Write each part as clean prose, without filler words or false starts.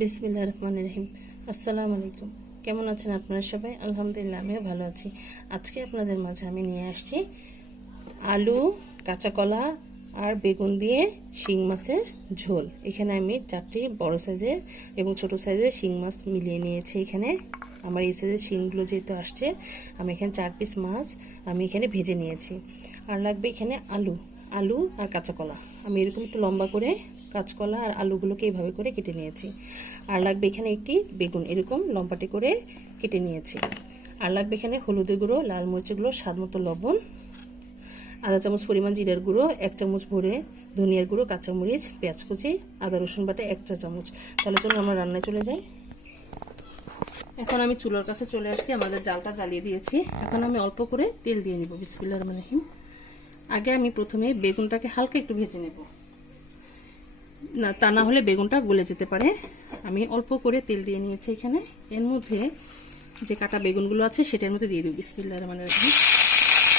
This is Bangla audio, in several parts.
বিসমিল্লাহির রহমানির রহিম। আসসালামু আলাইকুম। কেমন আছেন আপনারা সবাই? আলহামদুলিল্লাহ আমিও ভালো আছি। আজকে আপনাদের মাঝে আমি নিয়ে আসছি আলু, কাঁচা কলা আর বেগুন দিয়ে শিং মাছের ঝোল। এখানে আমি 4টি বড় সাইজের এবং ছোট সাইজের শিং মাছ মিলিয়ে নিয়েছি। এখানে আমার এই সাইজের শিংগুলো যেহেতু আসছে, আমি এখানে 4 পিস মাছ আমি এখানে ভেজে নিয়েছি। আর লাগবে এখানে আলু আর কাঁচা কলা। আমি এরকম একটু লম্বা করে কাঁচকলা আর আলুগুলোকে এইভাবে করে কেটে নিয়েছি। আর লাগবে এখানে একটি বেগুন এরকম লম্বাটে করে কেটে নিয়েছি। আর লাগবে এখানে হলুদের গুঁড়ো, লাল মরিচের গুঁড়ো, স্বাদ মতো লবণ, আধা চামচ পরিমাণ জিরার গুঁড়ো, 1 চামচ ভরে ধনিয়ার গুঁড়ো, কাঁচামরিচ, পেঁয়াজ কুচি, আদা রসুন বাটা 1 চা চামচ। তাহলে চলুন আমরা রান্নায় চলে যাই। এখন আমি চুলার কাছে চলে আসছি, আমাদের জালটা জ্বালিয়ে দিয়েছি। এখন আমি অল্প করে তেল দিয়ে নিব। বিসমিল্লাহির রহমানির রহিম। আগে আমি প্রথমে বেগুনটাকে হালকা একটু ভেজে নেব, না তা না হলে বেগুনটা গলে যেতে পারে। আমি অল্প করে তেল দিয়ে নিয়েছি এখানে। এর মধ্যে যে কাটা বেগুনগুলো আছে সেটার মধ্যে দিয়ে দেব। বিসমিল্লাহির রহমানির রহিম।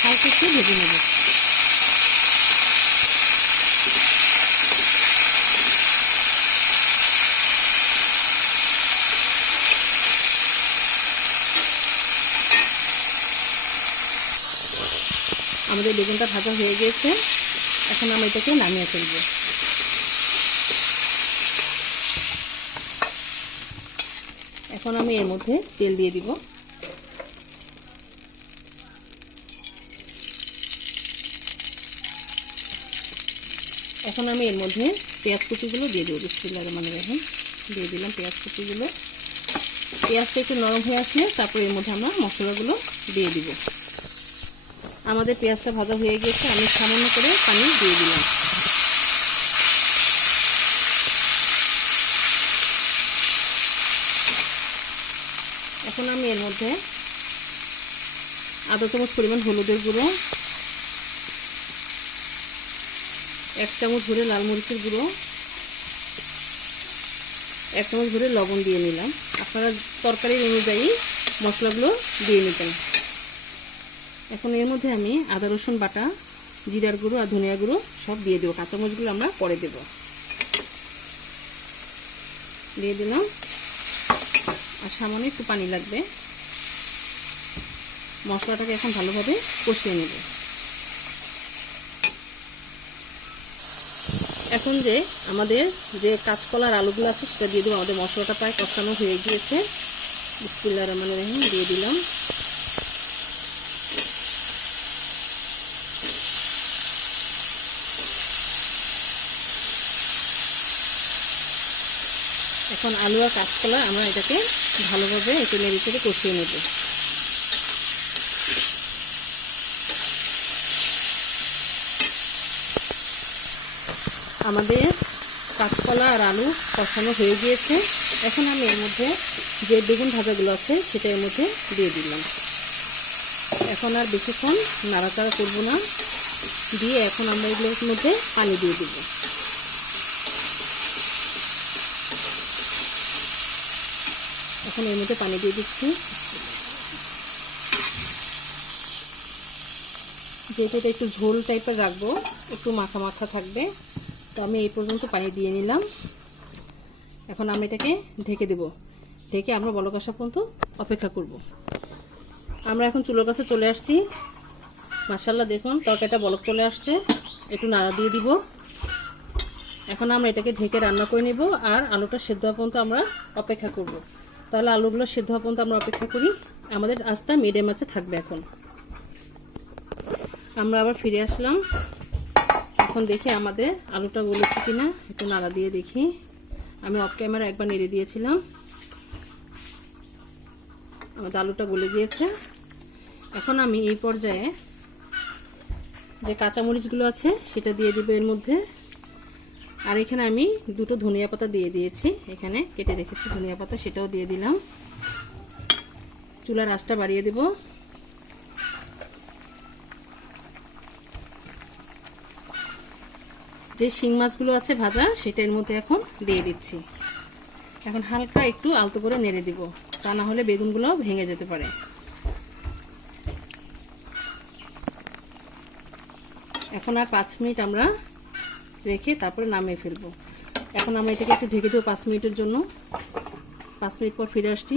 হালকা একটু ভেজে নেব। আমাদের বেগুনটা ভাজা হয়ে গিয়েছে, এখন আমি এটাকে নামিয়ে ফেলবো। এখন আমি এর মধ্যে তেল দিয়ে দিব। এখন আমি এর মধ্যে পেঁয়াজ কুচিগুলো দিয়ে দেবো। বিসমিল্লাহির রহমানির রহিম। দিয়ে দিলাম পেঁয়াজ কুচিগুলো। পেঁয়াজটা একটু নরম হয়ে আসলে তারপর এর মধ্যে আমরা মশলাগুলো দিয়ে দিব। আমাদের পেঁয়াজটা ভাজা হয়ে গিয়েছে, আমি সামান্য করে পানি দিয়ে দিলাম। এখন আমি এর মধ্যে আধা চামচ পরিমাণ হলুদের গুঁড়ো, 1 চামচ ভরে লাল মরিচের গুঁড়ো, 1 চামচ ভরে লবণ দিয়ে নিলাম। আপনারা তরকারির অনুযায়ী মশলাগুলো দিয়ে নেবেন। এখন এর মধ্যে আমি আদা রসুন বাটা, জিরার গুঁড়ো আর ধনিয়া গুঁড়ো সব দিয়ে দেবো। কাঁচামরিচগুলো আমরা পরে দেব। দিয়ে দিলাম। আর সামান্য একটু পানি লাগবে। মশলাটাকে এখন ভালোভাবে কষিয়ে নেব। এখন যে আমাদের যে কাঁচকলার আলুগুলো আছে সেটা দিয়ে দেবো। আমাদের মশলাটা প্রায় কষানো হয়ে গিয়েছে। বিসমিল্লাহির রহমানির রহিম। দিয়ে দিলাম। এখন আলু আর কাঁচকলা আমরা এটাকে ভালোভাবে একটু নেড়ে চেড়ে কষিয়ে নেব। আমাদের কাঁচকলা আর আলু কষানো হয়ে গিয়েছে। এখন আমি এর মধ্যে যে বেগুন ভাজাগুলো আছে সেটা এর মধ্যে দিয়ে দিলাম। এখন আর বেশিক্ষণ নাড়াচাড়া করব না, দিয়ে এখন আমরা এগুলোর মধ্যে পানি দিয়ে দেব। এখন এর মধ্যে পানি দিয়ে দিচ্ছি। যেহেতু এটা একটু ঝোল টাইপের রাখবো, একটু মাখা মাখা থাকবে, তো আমি এই পর্যন্ত পানি দিয়ে নিলাম। এখন আমি এটাকে ঢেকে দেব। ঢেকে আমরা বলক আসা পর্যন্ত অপেক্ষা করব। আমরা এখন চুলোর কাছে চলে আসছি। মাশাআল্লাহ দেখুন তরকারিটা বলক চলে আসছে। একটু নাড়া দিয়ে দিব। এখন আমরা এটাকে ঢেকে রান্না করে নেব। আর আলুটা সেদ্ধ হওয়া পর্যন্ত আমরা অপেক্ষা করব। তাহলে আলুগুলো সেদ্ধ হওয়া পর্যন্ত আমরা অপেক্ষা করি। আমাদের আঁচটা মিডিয়াম আঁচে থাকবে। এখন আমরা আবার ফিরে আসলাম। এখন দেখি আমাদের আলুটা গলেছে কিনা, একটু নাড়া দিয়ে দেখি। আমি অফ ক্যামেরা একবার নেড়ে দিয়েছিলাম। আমাদের আলুটা গলে গিয়েছে। এখন আমি এই পর্যায়ে যে কাঁচামরিচগুলো আছে সেটা দিয়ে দিব এর মধ্যে। আর এখানে আমি 2টো ধনিয়া পাতা দিয়ে দিয়েছি, এখানে কেটে রেখেছি ধনিয়া পাতা, সেটাও দিয়ে দিলাম। চুলার আঁচটা বাড়িয়ে দেব। যে শিং মাছগুলো আছে ভাজা সেটা এর মধ্যে এখন দিয়ে দিচ্ছি। এখন হালকা একটু আলতো করে নেড়ে দিব, তা না হলে বেগুনগুলো ভেঙে যেতে পারে। এখন আর 5 মিনিট আমরা রেখে তারপরে নামিয়ে ফেলবো। এখন আমরা এটাকে একটু ঢেকে দেবো 5 মিনিটের জন্য। 5 মিনিট পর ফিরে আসছি।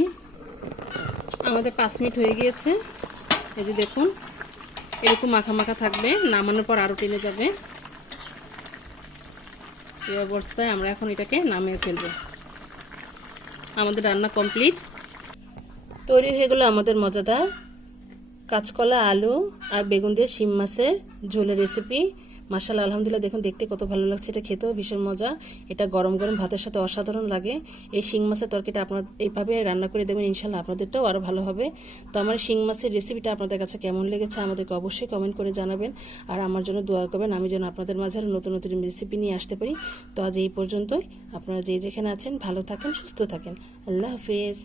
আমাদের 5 মিনিট হয়ে গিয়েছে। এই যে দেখুন এরকম মাখা মাখা থাকবে, নামানোর পর আরও টেনে যাবে। এই অবস্থায় আমরা এখন এটাকে নামিয়ে ফেলবো। আমাদের রান্না কমপ্লিট। তৈরি হয়ে গেল আমাদের মজাদার কাঁচকলা, আলু আর বেগুন দিয়ে শিম মাছের ঝোলের রেসিপি। মাশাআল্লাহ, আলহামদুলিল্লাহ, দেখুন দেখতে কত ভালো লাগছে। এটা খেতেও ভীষণ মজা। এটা গরম গরম ভাতের সাথে অসাধারণ লাগে। এই শিং মাছের তরকারিটা আপনারা এইভাবে রান্না করে দেবেন, ইনশাআল্লাহ আপনাদেরটাও আরও ভালো হবে। তো আমার শিং মাছের রেসিপিটা আপনাদের কাছে কেমন লেগেছে আমাদেরকে অবশ্যই কমেন্ট করে জানাবেন। আর আমার জন্য দোয়া করবেন, আমি যেন আপনাদের মাঝে আরও নতুন নতুন রেসিপি নিয়ে আসতে পারি। তো আজ এই পর্যন্তই। আপনারা যে যেখানে আছেন ভালো থাকেন, সুস্থ থাকেন। আল্লাহ হাফিজ।